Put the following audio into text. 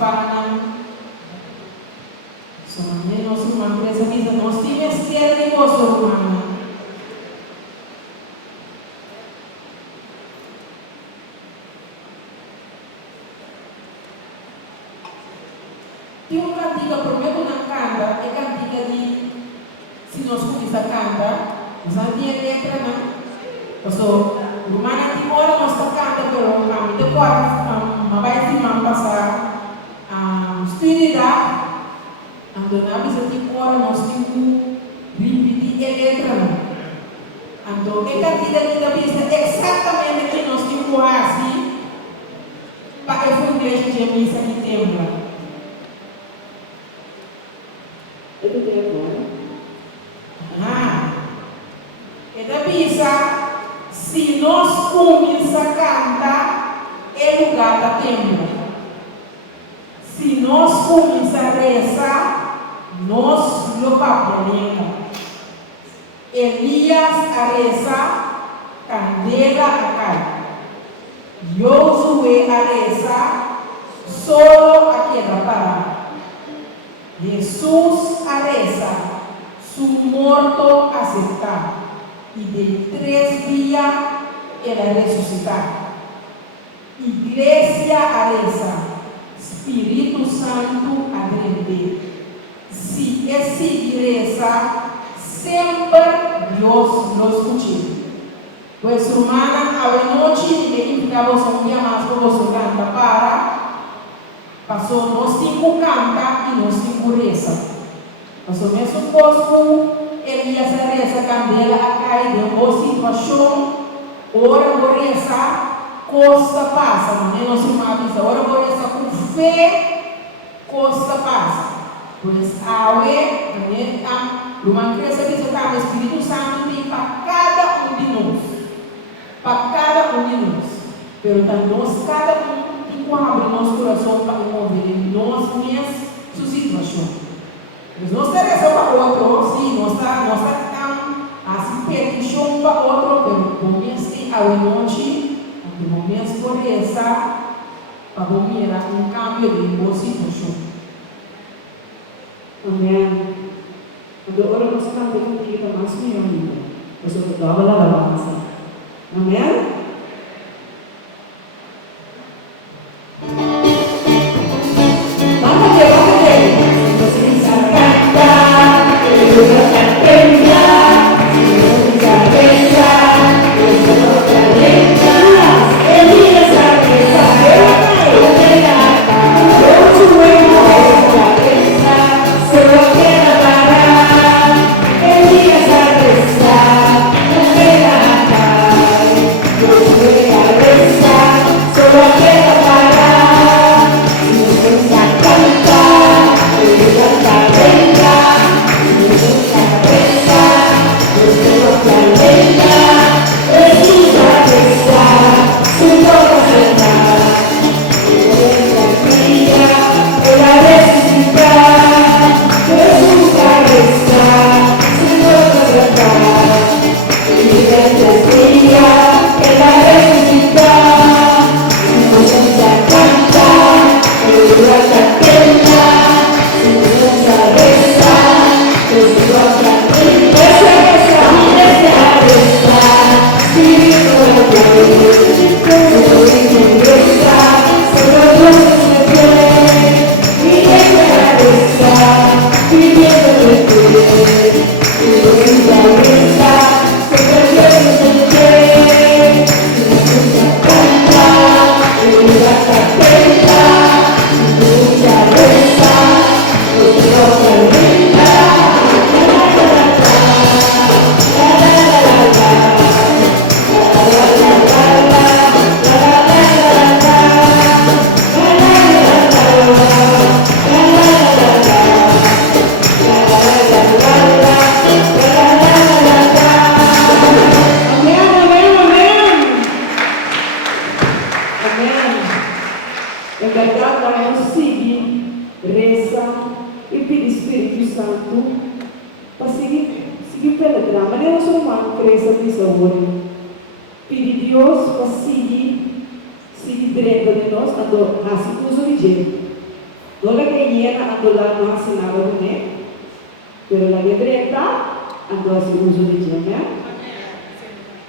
pagan. Son menos humanos, esa vida nos tiene cierto gozo humano. Tem uma cantiga, primeiro na canta, é cantiga de, se nós começamos a cantar, nós não temos letra, não. So, rumana tem hora nós cantamos, pero depois, vai se passar hostilidade, então na vez tem hora nós temos que repetir a letra, não. Então, a cantiga que da vez é exatamente o que nós temos que fazer para que a igreja de missa que temos. Itu dia agora. Então pensa, se nós começamos a cantar, é lugar da templo. Se nós começamos a rezar, nós louvamos Elias a rezar, Candela a cai. Josué a rezar, solo a queda parada. Jesus a reza, su morto aceptado, y de 3 días era resucitado. Iglesia a reza, Espíritu Santo a render. Si esa iglesia, siempre Dios lo escucha. Pues hermana, a noche le invitamos a un día más por los canta para. Passou nós temos canta e nós temos reza. Passou mesmo posto, Elias a reza, Candela a cair de uma situação, ora vou rezar, costa passa, não é nosso irmão avisa, ora vou rezar com fé, costa passa. Pois a ué, uma criança que está no Espírito Santo tem para cada um de nós. Para cada um de nós. Pero nós, cada um, abre nosso coração para mover em nós mesmos sua situação. Mas nós temos para outro, sim, nós estamos assim petição para outro, pero começa a noite, no momento por essa, para mirar cambio de boa situação. Amém. Agora nós estamos aqui para mais melhor. Nós vamos dar uma alabança. Amém. viene ando lá no assinado, né? Pero la letra ando así uso de Amém?